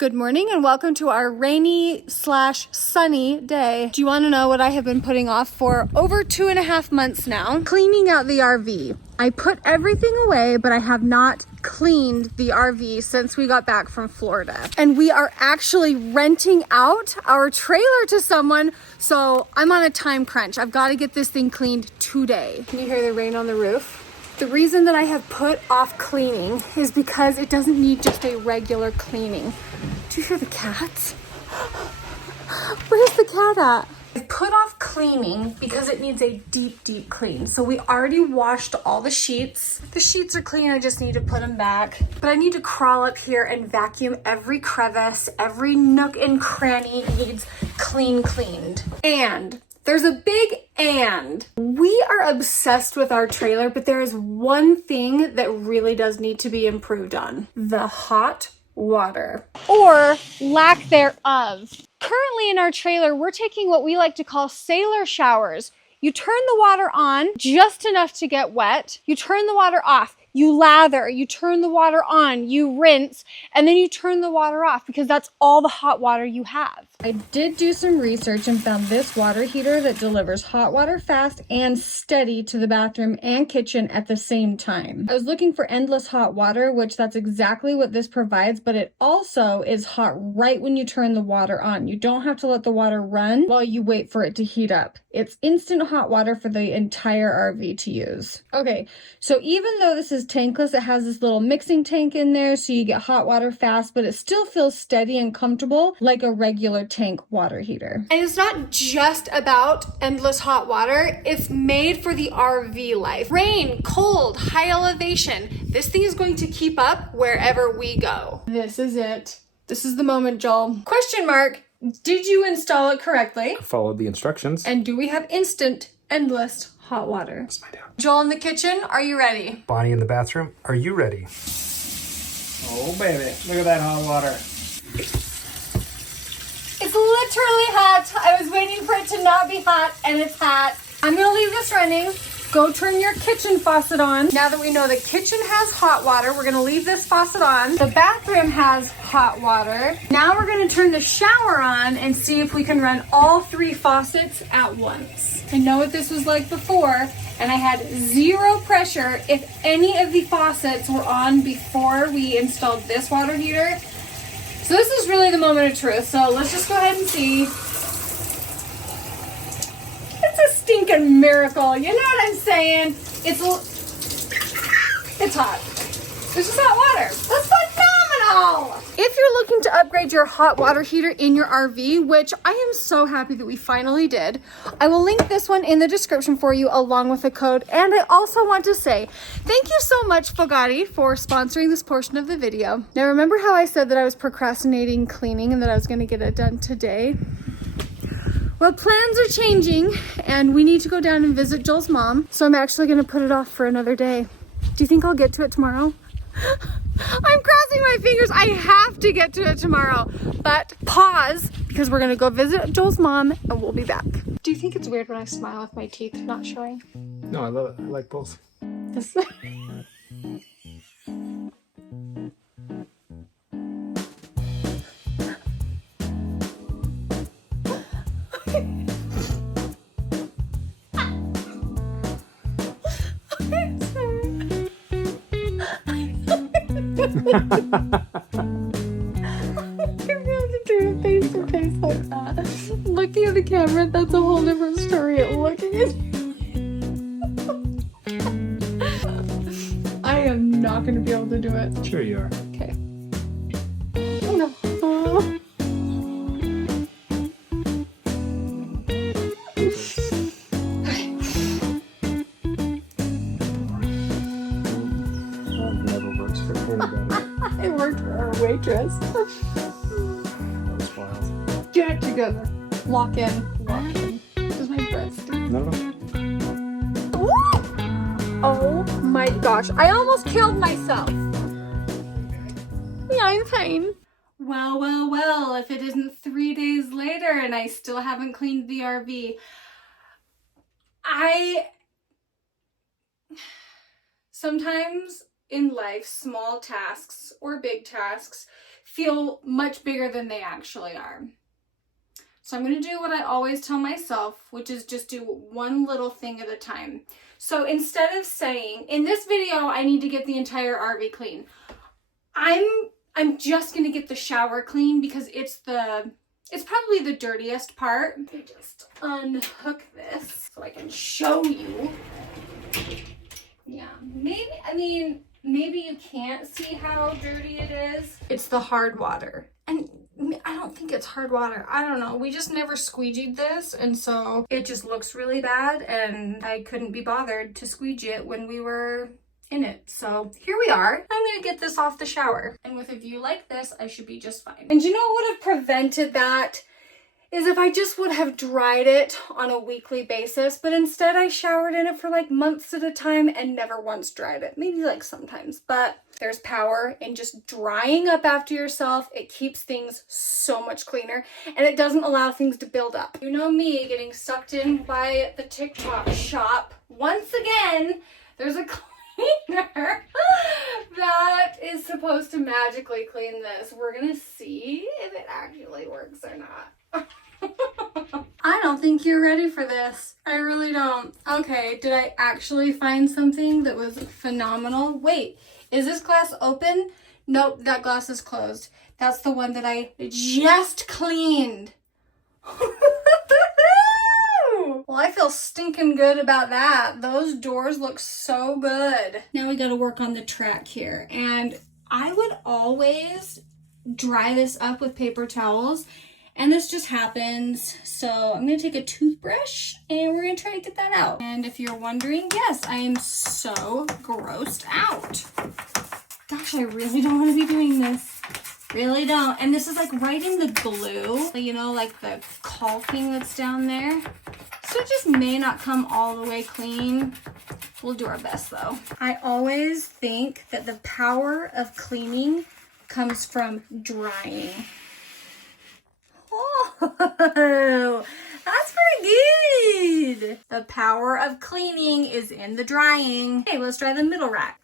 Good morning and welcome to our rainy / sunny day. Do you want to know what I have been putting off for over 2.5 months now? Cleaning out the RV. I put everything away, but I have not cleaned the RV since we got back from Florida. And we are actually renting out our trailer to someone, so I'm on a time crunch. I've got to get this thing cleaned today. Can you hear the rain on the roof? The reason that I have put off cleaning is because it doesn't need just a regular cleaning. Do you hear the cats? Where's the cat at? I put off cleaning because it needs a deep clean. So we already washed all the sheets. The sheets are clean, I just need to put them back. But I need to crawl up here and vacuum every crevice, every nook and cranny needs cleaned. And there's a big and. We are obsessed with our trailer, but there is one thing that really does need to be improved on. The hot water, or lack thereof. Currently in our trailer, we're taking what we like to call sailor showers. You turn the water on just enough to get wet. You turn the water off. You lather, you turn the water on, you rinse, and then you turn the water off because that's all the hot water you have. I did do some research and found this water heater that delivers hot water fast and steady to the bathroom and kitchen at the same time. I was looking for endless hot water, which that's exactly what this provides, but it also is hot right when you turn the water on. You don't have to let the water run while you wait for it to heat up. It's instant hot water for the entire RV to use. Okay, so even though this is tankless, it has this little mixing tank in there so you get hot water fast, but it still feels steady and comfortable like a regular tank water heater. And it's not just about endless hot water, it's made for the RV life. Rain, cold, high elevation. This thing is going to keep up wherever we go. This is it. This is the moment, Joel. Question mark, did you install it correctly? Followed the instructions. And do we have instant, endless hot water? Let's find out. Joel in the kitchen, are you ready? Bonnie in the bathroom, are you ready? Oh baby, look at that hot water. It's literally hot. I was waiting for it to not be hot, and it's hot. I'm gonna leave this running. Go turn your kitchen faucet on. Now that we know the kitchen has hot water, we're gonna leave this faucet on. The bathroom has hot water. Now we're gonna turn the shower on and see if we can run all 3 faucets at once. I know what this was like before, and I had 0 pressure if any of the faucets were on before we installed this water heater. So this is really the moment of truth. So let's just go ahead and see. It's a stinking miracle. You know what I'm saying? It's hot. It's just hot water. That's phenomenal. If you're looking to upgrade your hot water heater in your RV, which I am so happy that we finally did, I will link this one in the description for you along with the code. And I also want to say thank you so much, Fogatti, for sponsoring this portion of the video. Now, remember how I said that I was procrastinating cleaning and that I was going to get it done today? Well, plans are changing and we need to go down and visit Joel's mom. So I'm actually going to put it off for another day. Do you think I'll get to it tomorrow? I'm crossing my fingers. I have to get to it tomorrow. But pause, because we're going to go visit Joel's mom and we'll be back. Do you think it's weird when I smile with my teeth not showing? No, I love it. I like both. This- I'm sorry. Face to face like that. Looking at the camera, that's a whole different story. Looking at I am not going to be able to do it. Sure you are. Okay. No. Never works for anybody. It worked for our waitress. That was wild. Get it together. Lock in. Lock in. Does my breath stink? No. Oh my gosh. I almost killed myself. Yeah, I'm fine. Well, if it isn't 3 days later and I still haven't cleaned the RV. Sometimes in life, small tasks or big tasks feel much bigger than they actually are. So I'm going to do what I always tell myself, which is just do one little thing at a time. So instead of saying, in this video, I need to get the entire RV clean, I'm just going to get the shower clean because it's probably the dirtiest part. Let me just unhook this so I can show you. Yeah, maybe you can't see how dirty it is. It's the hard water. And I don't think it's hard water. I don't know. We just never squeegeed this, and so it just looks really bad, and I couldn't be bothered to squeegee it when we were in it. So here we are. I'm gonna get this off the shower. And with a view like this, I should be just fine. And you know what would have prevented that? Is if I just would have dried it on a weekly basis, but instead I showered in it for like months at a time and never once dried it. Maybe like sometimes, but there's power in just drying up after yourself. It keeps things so much cleaner and it doesn't allow things to build up. You know me getting sucked in by the TikTok shop. Once again, there's a cleaner that is supposed to magically clean this. We're gonna see if it actually works or not. I don't think you're ready for this. I really don't. Okay, did I actually find something that was phenomenal? Wait, is this glass open? Nope, that glass is closed. That's the one that I just cleaned. Well, I feel stinking good about that. Those doors look so good. Now we gotta work on the track here. And I would always dry this up with paper towels. And this just happens. So I'm gonna take a toothbrush and we're gonna try to get that out. And if you're wondering, yes, I am so grossed out. Gosh, I really don't wanna be doing this. Really don't. And this is like right in the glue, you know, like the caulking that's down there. So it just may not come all the way clean. We'll do our best though. I always think that the power of cleaning comes from drying. Oh, that's pretty good. The power of cleaning is in the drying. Okay, let's dry the middle rack.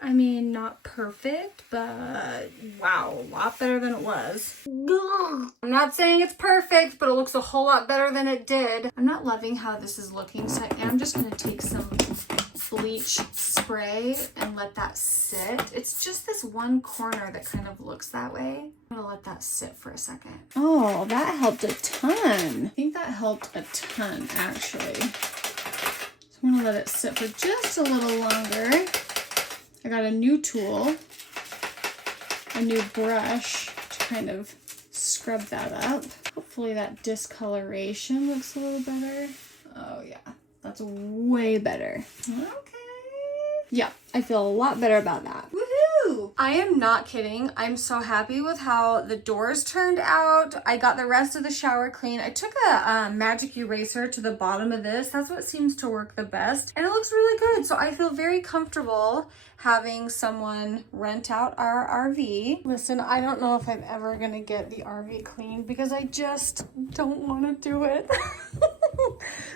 I mean, not perfect, but wow, a lot better than it was. I'm not saying it's perfect, but it looks a whole lot better than it did. I'm not loving how this is looking, so I am just gonna take some bleach spray and let that sit. It's just this one corner that kind of looks that way. I'm gonna let that sit for a second. Oh, that helped a ton. I think that helped a ton, actually. So I'm gonna let it sit for just a little longer. I got a new tool, a new brush to kind of scrub that up. Hopefully that discoloration looks a little better. Oh yeah, that's way better. Okay. Yeah, I feel a lot better about that. Woohoo! I am not kidding. I'm so happy with how the doors turned out. I got the rest of the shower clean. I took a magic eraser to the bottom of this. That's what seems to work the best. And it looks really good. So I feel very comfortable having someone rent out our RV. Listen, I don't know if I'm ever gonna get the RV cleaned because I just don't wanna do it.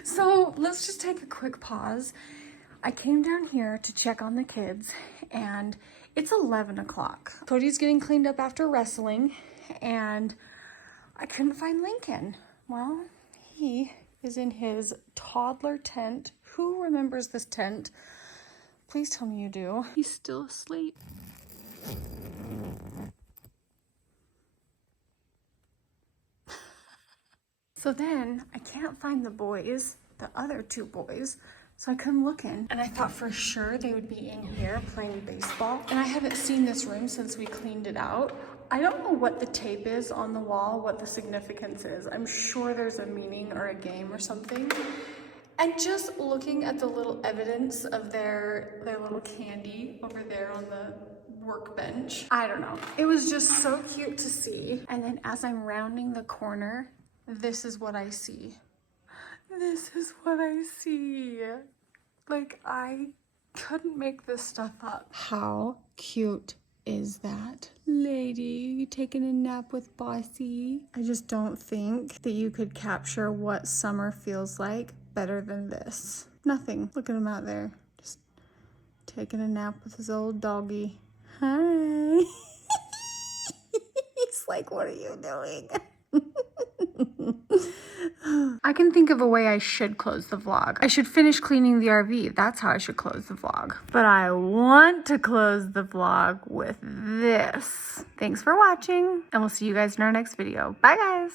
So let's just take a quick pause. I came down here to check on the kids and it's 11 o'clock. Cody's getting cleaned up after wrestling and I couldn't find Lincoln. Well, he is in his toddler tent. Who remembers this tent? Please tell me you do. He's still asleep. So then I can't find the boys, the other two boys. So I come looking and I thought for sure they would be in here playing baseball. And I haven't seen this room since we cleaned it out. I don't know what the tape is on the wall, what the significance is. I'm sure there's a meaning or a game or something. And just looking at the little evidence of their little candy over there on the workbench. I don't know. It was just so cute to see. And then as I'm rounding the corner, this is what I see. This is what I see. Like, I couldn't make this stuff up. How cute is that? Lady, you taking a nap with Bossy? I just don't think that you could capture what summer feels like better than this. Nothing. Look at him out there. Just taking a nap with his old doggy. Hi. He's like, what are you doing? I can think of a way I should close the vlog. I should finish cleaning the RV. That's how I should close the vlog. But I want to close the vlog with this. Thanks for watching, and we'll see you guys in our next video. Bye, guys.